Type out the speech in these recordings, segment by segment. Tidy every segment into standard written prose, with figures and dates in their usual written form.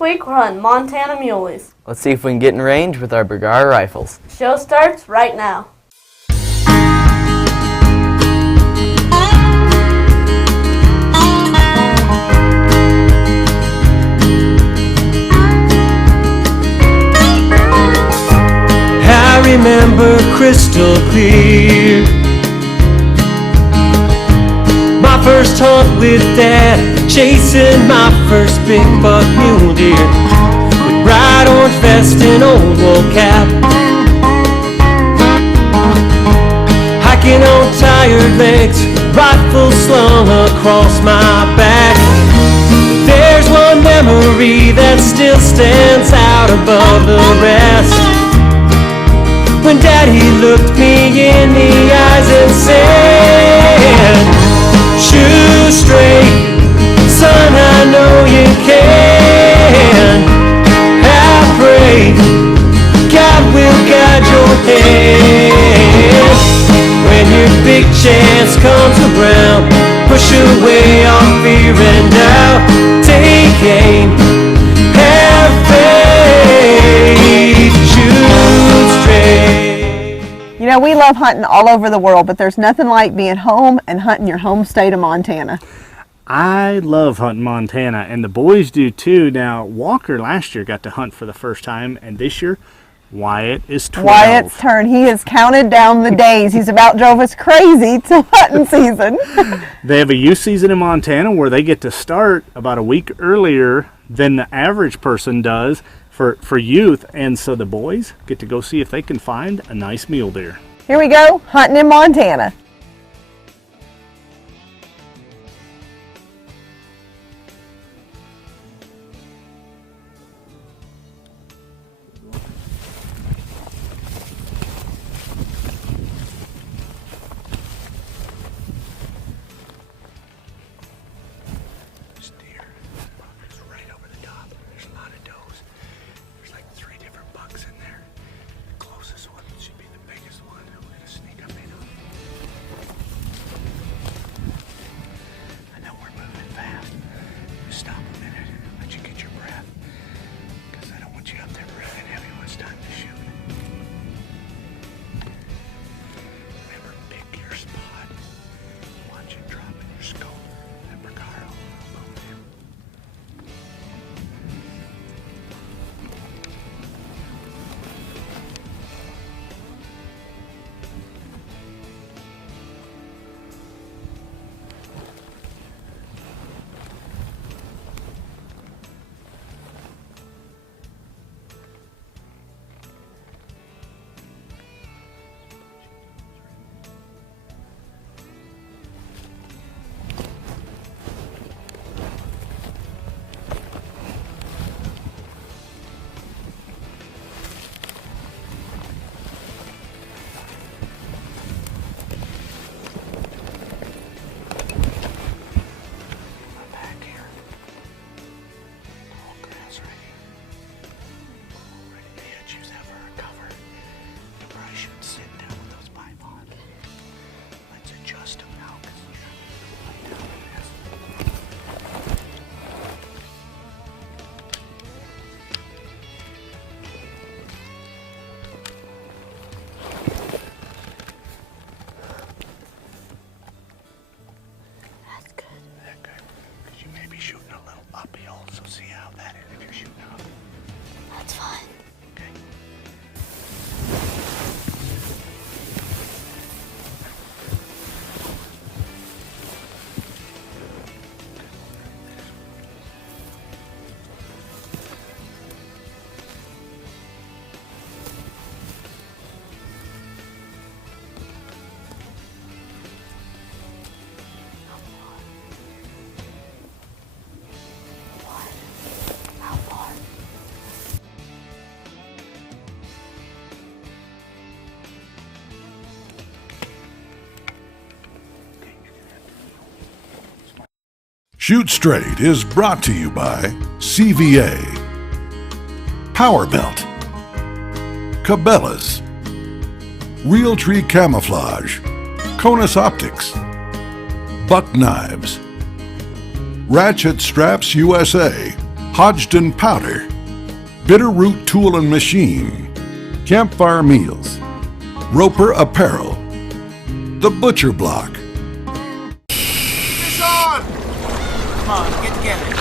week we're hunting Montana muleys. Let's see if we can get in range with our Bergara rifles. Show starts right now. I remember crystal clear my first hunt with Dad, chasing my first big buck mule deer with bright orange vest and old wool cap, hiking on tired legs, rifle slung across my back. There's one memory that still stands out above the rest, when Daddy looked me in the eyes and said, "Shoot straight, son, I know you can. I pray God will guide your hand. When your big chance comes around, push away all fear and doubt. Take aim, have faith, shoot straight." You know, we love hunting all over the world, but there's nothing like being home and hunting your home state of Montana. I love hunting Montana, and the boys do too. Now, Walker last year got to hunt for the first time, and this year, Wyatt is 12. Wyatt's turn. He has counted down the days. He's about drove us crazy to hunting season. They have a youth season in Montana where they get to start about a week earlier than the average person does for youth, and so the boys get to go see if they can find a nice mule deer. Here we go, hunting in Montana. Shoot Straight is brought to you by CVA, Power Belt, Cabela's, Realtree Camouflage, Conus Optics, Buck Knives, Ratchet Straps USA, Hodgdon Powder, Bitterroot Tool and Machine, Campfire Meals, Roper Apparel, The Butcher Block. Fish on! Come on, get together.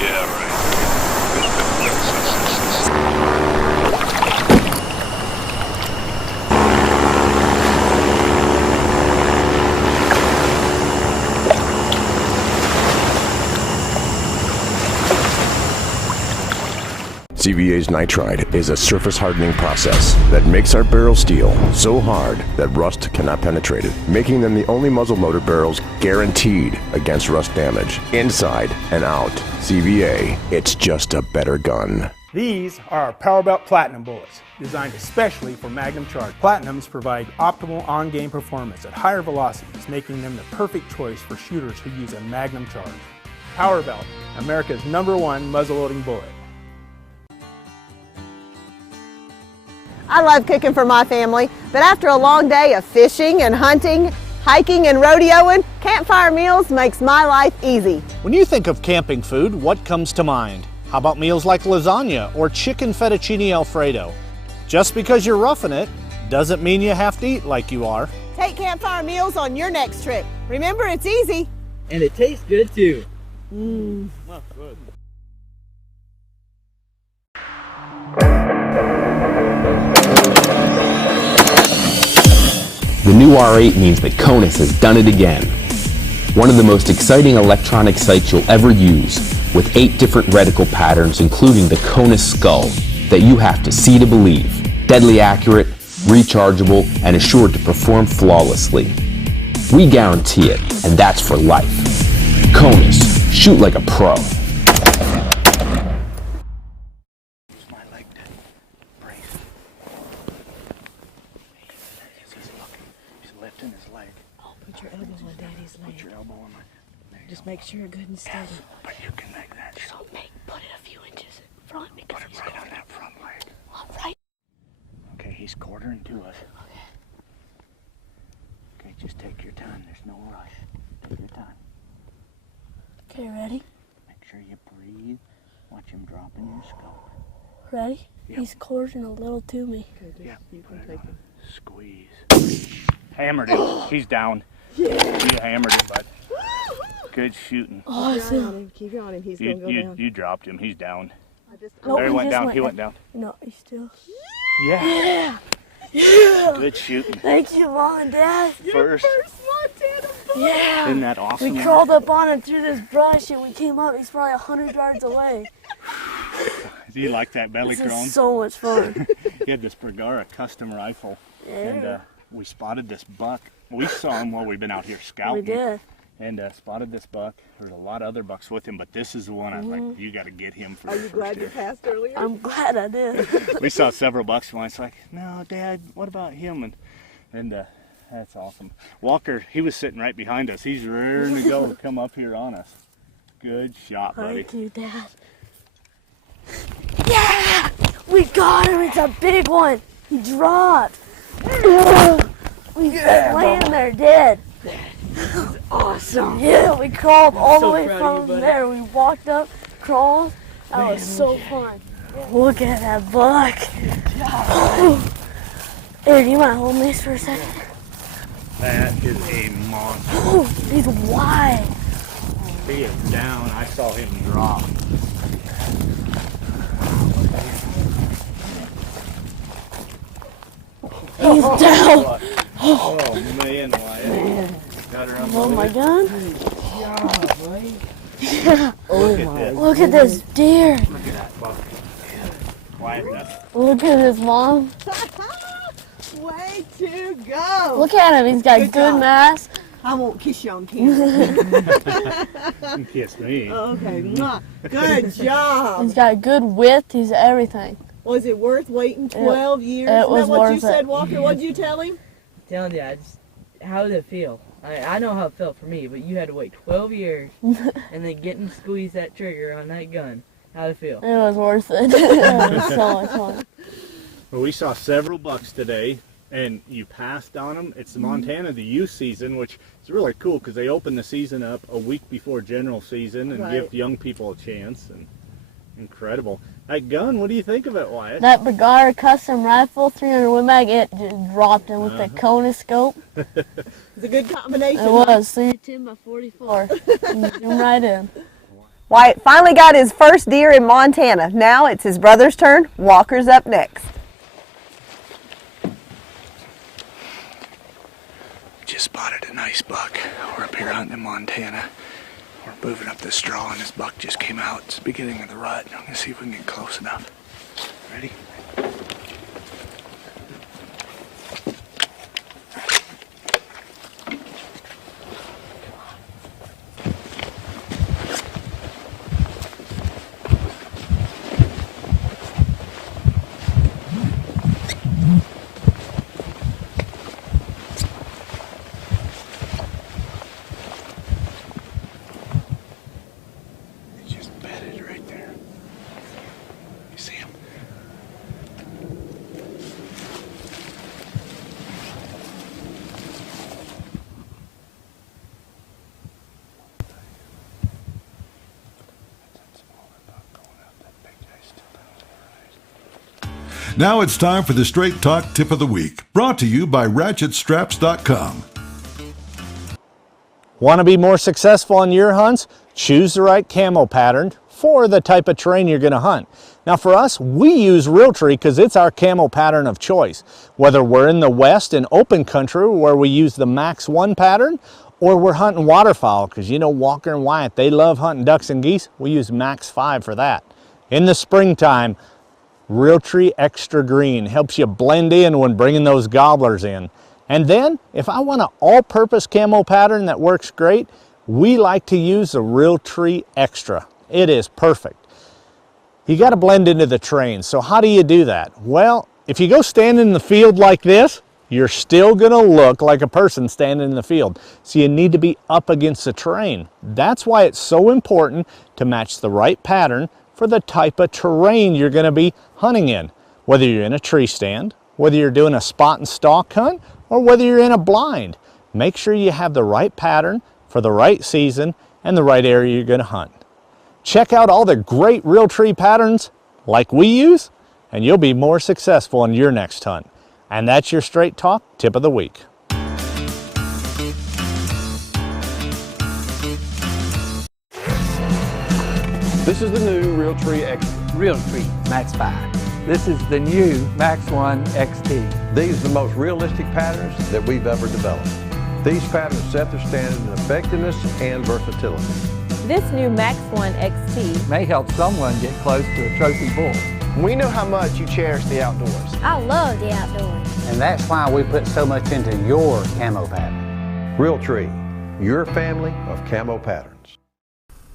Yeah, right. CVA's nitride is a surface hardening process that makes our barrel steel so hard that rust cannot penetrate it, making them the only muzzleloader barrels guaranteed against rust damage, inside and out. CVA, it's just a better gun. These are our Powerbelt Platinum bullets, designed especially for Magnum Charge. Platinums provide optimal on-game performance at higher velocities, making them the perfect choice for shooters who use a Magnum Charge. Powerbelt, America's #1 muzzleloading bullet. I love cooking for my family, but after a long day of fishing and hunting, hiking and rodeoing, Campfire Meals makes my life easy. When you think of camping food, what comes to mind? How about meals like lasagna or chicken fettuccine Alfredo? Just because you're roughing it doesn't mean you have to eat like you are. Take Campfire Meals on your next trip. Remember, it's easy. And it tastes good too. Well, good. The new R8 means that CONUS has done it again. One of the most exciting electronic sights you'll ever use, with 8 different reticle patterns including the CONUS skull that you have to see to believe. Deadly accurate, rechargeable, and assured to perform flawlessly. We guarantee it, and that's for life. CONUS, shoot like a pro. Just make sure you're good and steady. Yes, but you can make that. So put it a few inches in front because he's right on that front leg. All right. Okay, he's quartering to us. Okay, just take your time. There's no rush. Take your time. Okay, ready? Make sure you breathe. Watch him drop in your scope. Ready? Yep. He's quartering a little to me. Yeah, you can take it. Squeeze. Hammered him. He's down. Yeah. You hammered him, bud. Good shooting. Awesome. Keep on him. He's going to go down. You dropped him. He's down. No, There he went down. He went down. No, he's still. Yeah. Yeah. Good shooting. Thank you, Mom and Dad. First Montana bull. Yeah. Isn't that awesome? We crawled up on him through this brush and we came up. He's probably 100 yards away. Do you like that belly This chrome? is so much fun. He had this Bergara custom rifle. Yeah. And we spotted this buck. We saw him while we've been out here scouting. We did. And spotted this buck. There's a lot of other bucks with him, but this is the one I was like, you got to get him for Are the you first glad year. you passed earlier? I'm glad I did. We saw several bucks once. Like, no, Dad, what about him? And that's awesome. Walker, he was sitting right behind us. He's raring to go, come up here on us. Good shot, buddy. Thank you, Dad. Yeah! We got him. It's a big one. He dropped. We laying there dead. Awesome. Yeah, we crawled all the way from there. We walked up, crawled. That was so fun. Look at that buck. Here, do you want to hold this for a second? That is a monster. Oh, he's wide. He is down. I saw him drop. He's down. Oh man, Wyatt. Got her on Oh my gun. Yeah. Look at this. Look at this deer. Look at that buck. Wyatt, that's Look at his mom. Way to go. Look at him. He's got Good good job. mass. I won't kiss you on camera. you kissed me. Okay. Mwah. Good job. He's got good width. He's everything. Was it worth waiting 12 years? it Isn't was that what you worth said, it. Walker? What did you tell him? Telling you, how did it feel? I know how it felt for me, but you had to wait 12 years and then getting to squeeze that trigger on that gun. How did it feel? It was worth it. It was so much fun. Well, we saw several bucks today. and you passed on them. It's the Montana the youth season, which is really cool because they open the season up a week before general season and give young people a chance. And incredible. That gun, what do you think of it, Wyatt? That Bergara custom rifle, 300 Win Mag, it just dropped in with the Kona scope. It's a good combination. It was 310 by 44. Zoom right in. Wyatt finally got his first deer in Montana. Now it's his brother's turn. Walker's up next. Just spotted a nice buck. We're up here hunting in Montana. We're moving up the straw and this buck just came out. It's the beginning of the rut. I'm gonna see if we can get close enough. Ready? Now it's time for the Straight Talk Tip of the Week, brought to you by RatchetStraps.com. Want to be more successful on your hunts? Choose the right camo pattern for the type of terrain you're going to hunt. Now for us, we use Realtree because it's our camo pattern of choice. Whether we're in the west in open country where we use the Max 1 pattern, or we're hunting waterfowl because you know Walker and Wyatt, they love hunting ducks and geese. We use Max 5 for that. In the springtime, Realtree Extra Green helps you blend in when bringing those gobblers in. And then, if I want an all-purpose camo pattern that works great, we like to use the Realtree Extra. It is perfect. You got to blend into the terrain. So how do you do that? Well, if you go stand in the field like this, you're still going to look like a person standing in the field. So you need to be up against the terrain. That's why it's so important to match the right pattern for the type of terrain you're going to be hunting in. Whether you're in a tree stand, whether you're doing a spot and stalk hunt, or whether you're in a blind. Make sure you have the right pattern for the right season and the right area you're going to hunt. Check out all the great Realtree patterns like we use, and you'll be more successful in your next hunt. And that's your Straight Talk Tip of the Week. This is the new Realtree Extra. Realtree Max 5. This is the new Max 1 XT. These are the most realistic patterns that we've ever developed. These patterns set their standard in effectiveness and versatility. This new Max 1 XT may help someone get close to a trophy bull. We know how much you cherish the outdoors. I love the outdoors. And that's why we put so much into your camo pattern. Realtree, your family of camo patterns.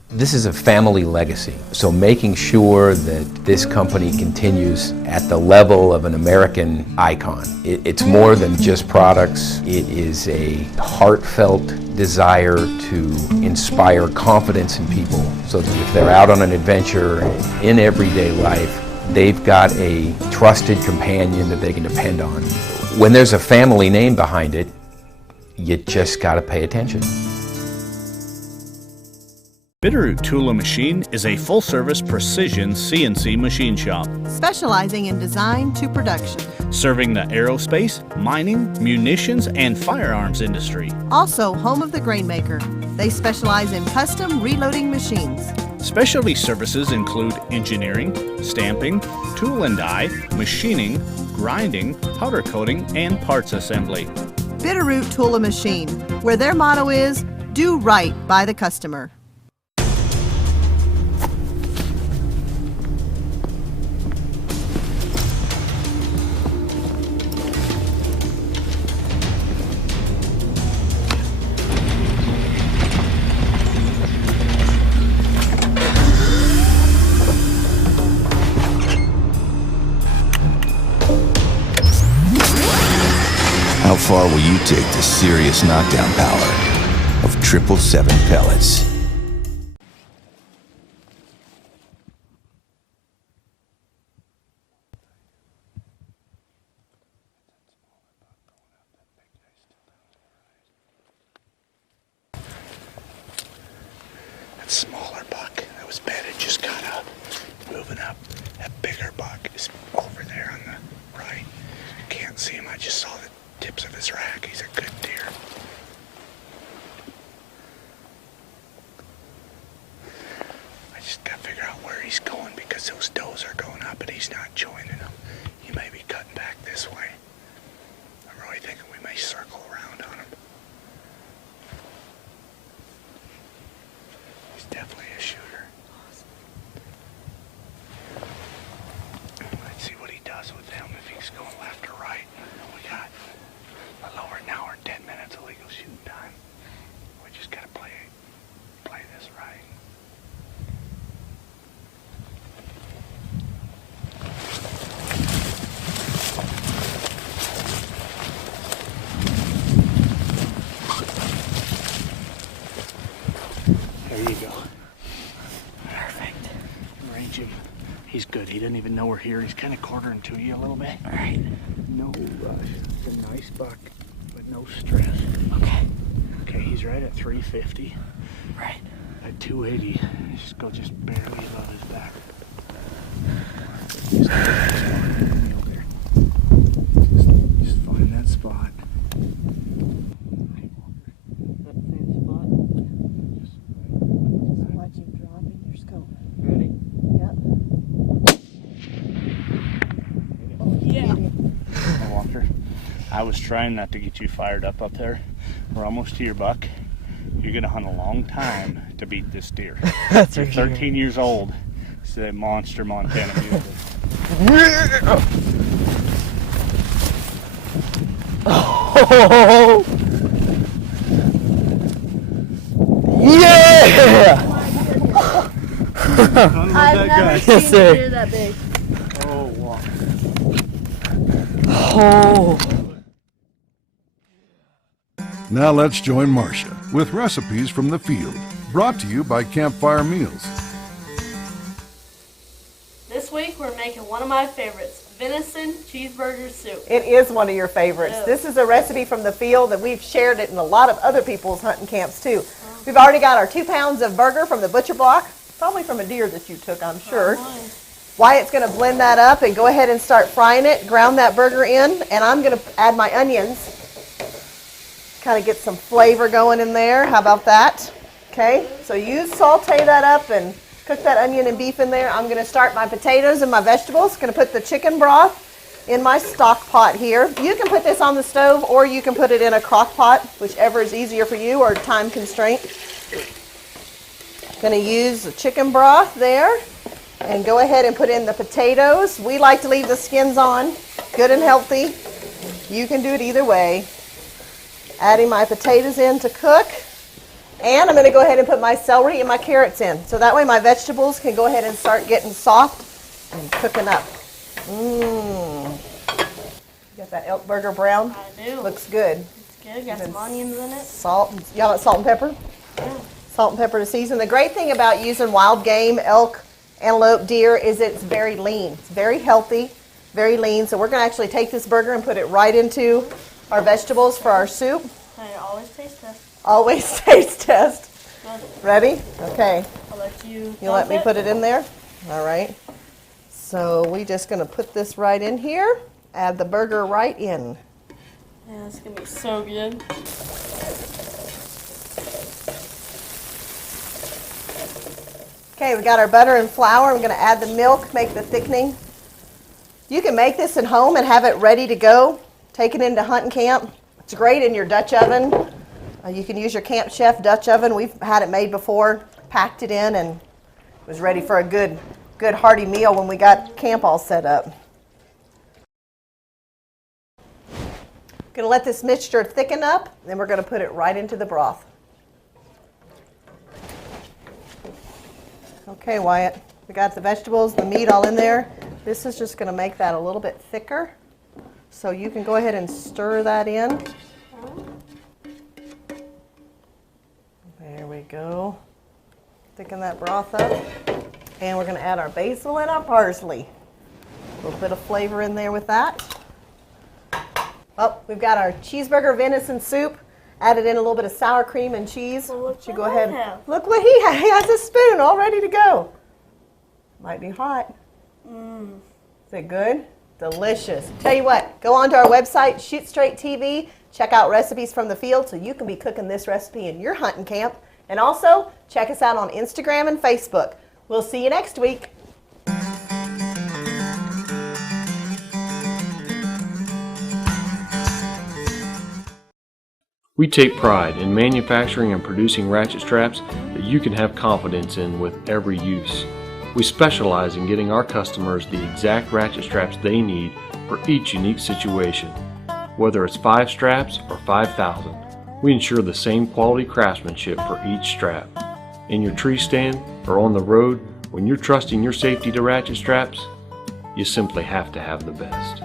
This is a family legacy, so making sure that this company continues at the level of an American icon. It's more than just products. It is a heartfelt desire to inspire confidence in people so that if they're out on an adventure in everyday life, they've got a trusted companion that they can depend on. When there's a family name behind it, you just got to pay attention. Bitterroot Tool and Machine is a full-service precision CNC machine shop, specializing in design to production, serving the aerospace, mining, munitions, and firearms industry. Also home of the Grainmaker. They specialize in custom reloading machines. Specialty services include engineering, stamping, tool and die, machining, grinding, powder coating, and parts assembly. Bitterroot Tool and Machine, where their motto is, do right by the customer. How far will you take the serious knockdown power of 777 pellets? tips of his rack. He's a good deer. I just got to figure out where he's going because those does are going up and he's not joining them. He may be cutting back this way. I'm really thinking we may circle around on him. He's definitely a shooter. Let's see what he does with them, if he's going left or right. We got a little over an hour and 10 minutes of legal shooting time. We just got to play this right. There you go. Perfect. Range him. He's good. He didn't even know we're here. He's kind of quartering to you a little bit. All right. No rush. It's a nice buck, but no stress. Okay. Okay, he's right at 350. Right. At 280. Just go just barely above his back. Just find that spot. Watch him drop in your scope. Ready? Yep. Oh, yeah. Walker, I was trying not to get you fired up there. We're almost to your buck. You're gonna hunt a long time to beat this deer. That's You're right. 13 years old. It's a monster Montana mule. Oh! Yeah! I've never seen Yes, a sir. deer that big. Oh, wow. Oh! Now let's join Marcia with recipes from the field, brought to you by Campfire Meals. This week we're making one of my favorites, venison cheeseburger soup. It is one of your favorites. Yes. This is a recipe from the field, and we've shared it in a lot of other people's hunting camps too. We've already got our 2 pounds of burger from the butcher block, probably from a deer that you took, I'm sure. Wyatt's going to blend that up and go ahead and start frying it, ground that burger in, and I'm going to add my onions. Kind of get some flavor going in there. How about that? Okay, so you saute that up and cook that onion and beef in there. I'm going to start my potatoes and my vegetables. Going to put the chicken broth in my stock pot here. You can put this on the stove or you can put it in a crock pot, whichever is easier for you or time constraint. Going to use the chicken broth there and go ahead and put in the potatoes. We like to leave the skins on, good and healthy. You can do it either way. Adding my potatoes in to cook. And I'm going to go ahead and put my celery and my carrots in. So that way my vegetables can go ahead and start getting soft and cooking up. Mmm. Got that elk burger brown? I do. Looks good. It's good. Got some onions in it. Salt. Y'all want salt and pepper? Yeah. Salt and pepper to season. The great thing about using wild game, elk, antelope, deer, is it's very lean. It's very healthy, very lean. So we're going to actually take this burger and put it right into our vegetables for our soup. I always taste test. Always taste test. Good. Ready? Okay. I'll let you. You let me put it in there? All right. So we're just going to put this right in here. Add the burger right in. Yeah, it's going to be so good. Okay, we got our butter and flour. I'm going to add the milk, make the thickening. You can make this at home and have it ready to go. Take it into hunting camp. It's great in your Dutch oven. You can use your Camp Chef Dutch oven. We've had it made before, packed it in, and it was ready for a good hearty meal when we got camp all set up. Going to let this mixture thicken up, then we're going to put it right into the broth. Okay, Wyatt, we got the vegetables, the meat all in there. This is just going to make that a little bit thicker. So you can go ahead and stir that in. There we go. Thicken that broth up. And we're going to add our basil and our parsley. A little bit of flavor in there with that. Oh, we've got our cheeseburger venison soup. Added in a little bit of sour cream and cheese. Well, you go ahead. Look what he has. He has a spoon all ready to go. Might be hot. Mmm. Is it good? Delicious. Tell you what, go onto our website, Shoot Straight TV, check out recipes from the field so you can be cooking this recipe in your hunting camp. And also, check us out on Instagram and Facebook. We'll see you next week. We take pride in manufacturing and producing ratchet straps that you can have confidence in with every use. We specialize in getting our customers the exact ratchet straps they need for each unique situation. Whether it's 5 straps or 5,000, we ensure the same quality craftsmanship for each strap. In your tree stand or on the road, when you're trusting your safety to ratchet straps, you simply have to have the best.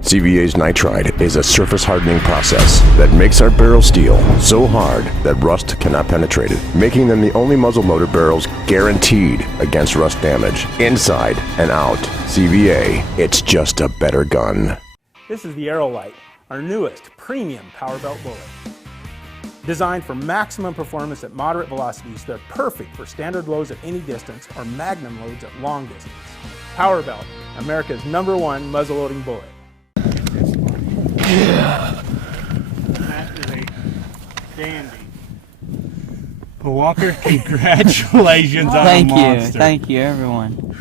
CVA's nitride is a surface hardening process that makes our barrel steel so hard that rust cannot penetrate it, making them the only muzzle-loaded barrels guaranteed against rust damage, inside and out. CVA, it's just a better gun. This is the Aerolite, our newest premium power belt bullet. Designed for maximum performance at moderate velocities, they're perfect for standard loads at any distance or magnum loads at long distance. Power belt, America's #1 muzzle-loading bullet. That is a dandy. Well, Walker, congratulations on a monster. Thank you, everyone.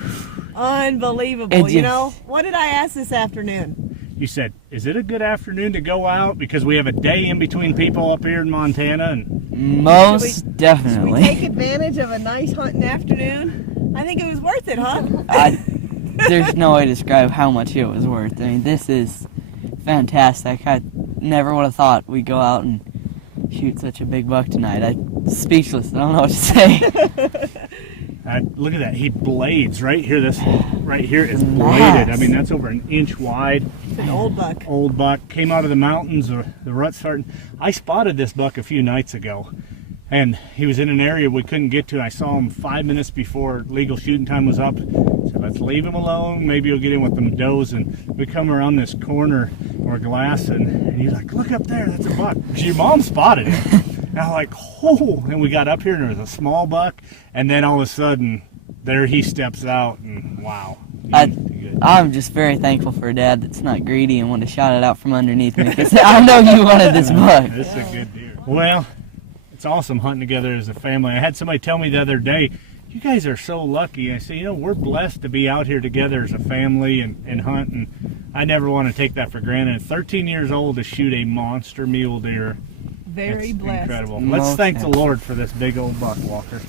Unbelievable. You know, what did I ask this afternoon? You said, is it a good afternoon to go out because we have a day in between people up here in Montana? And Most definitely. Should we take advantage of a nice hunting afternoon? I think it was worth it, huh? There's no way to describe how much it was worth. I mean, this is fantastic. I never would have thought we'd go out and shoot such a big buck tonight. I'm speechless. I don't know what to say. Look at that. He blades right here. This right here is bladed. I mean, that's over an inch wide. It's an old buck. Old buck. Came out of the mountains. The rut's starting. I spotted this buck a few nights ago. And he was in an area we couldn't get to. I saw him 5 minutes before legal shooting time was up. So let's leave him alone. Maybe he'll get in with them does. And we come around this corner or glass, and he's like, look up there, that's a buck. Your mom spotted him. And I'm like, oh. And we got up here, and there was a small buck. And then all of a sudden, there he steps out, and wow. I'm just very thankful for a dad that's not greedy and would have shot it out from underneath me. Because I know you wanted this buck. This is a good deer. Well, it's awesome hunting together as a family. I had somebody tell me the other day, you guys are so lucky. I say, we're blessed to be out here together as a family and hunt, and I never want to take that for granted. 13 years old to shoot a monster mule deer. Very blessed. Incredible. Let's thank the Lord for this big old buck, Walker.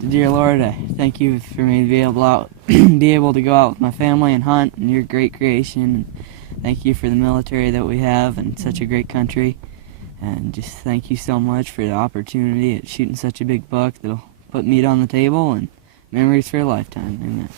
Dear Lord, I thank you for me to be able to go out with my family and hunt in your great creation. Thank you for the military that we have and such a great country. And just thank you so much for the opportunity at shooting such a big buck that'll put meat on the table and memories for a lifetime. Amen.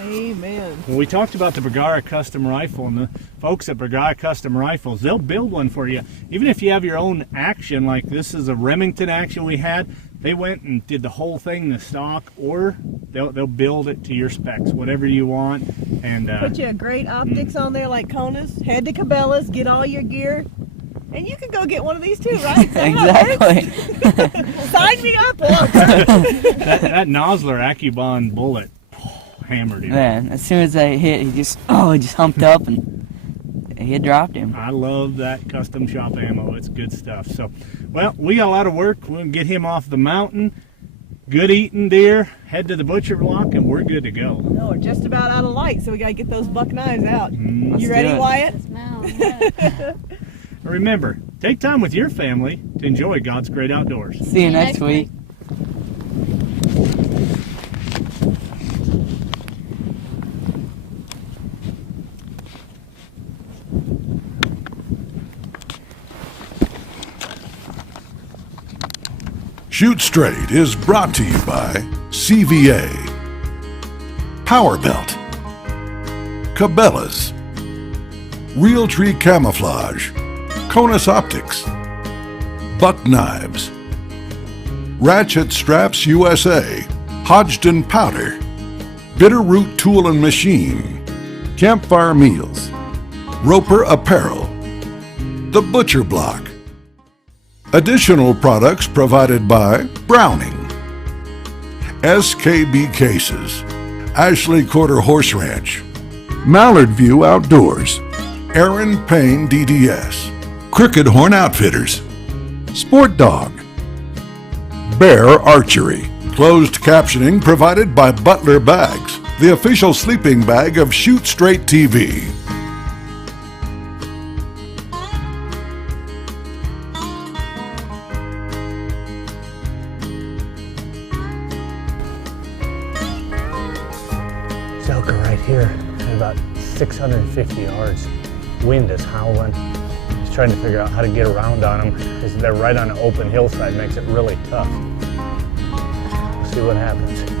Amen. Well, we talked about the Bergara custom rifle, and the folks at Bergara Custom Rifles, they'll build one for you. Even if you have your own action, like this is a Remington action we had, they went and did the whole thing, the stock, or they'll build it to your specs, whatever you want. And put you a great optics on there like Kona's, head to Cabela's, get all your gear. And you can go get one of these too, right? Exactly. Sign me up. that Nosler Accubon bullet hammered him. Man, as soon as I hit, he just humped up and he had dropped him. I love that custom shop ammo. It's good stuff. So, well, we got a lot of work. We're going to get him off the mountain. Good eating deer. Head to the butcher block, and we're good to go. No, we're just about out of light, so we got to get those buck knives out. Let's you ready, Wyatt? Remember, take time with your family to enjoy God's great outdoors. See you next week. Shoot Straight is brought to you by CVA, Power Belt, Cabela's, Real Tree Camouflage, Konus Optics, Buck Knives, Ratchet Straps USA, Hodgdon Powder, Bitterroot Tool and Machine, Campfire Meals, Roper Apparel, The Butcher Block. Additional products provided by Browning, SKB Cases, Ashley Quarter Horse Ranch, Mallard View Outdoors, Aaron Payne DDS, Crooked Horn Outfitters, Sport Dog, Bear Archery. Closed captioning provided by Butler Bags, the official sleeping bag of Shoot Straight TV. Zelka right here at about 650 yards. Wind is howling. Just trying to figure out how to get around on them because they're right on an open hillside, makes it really tough. We'll see what happens.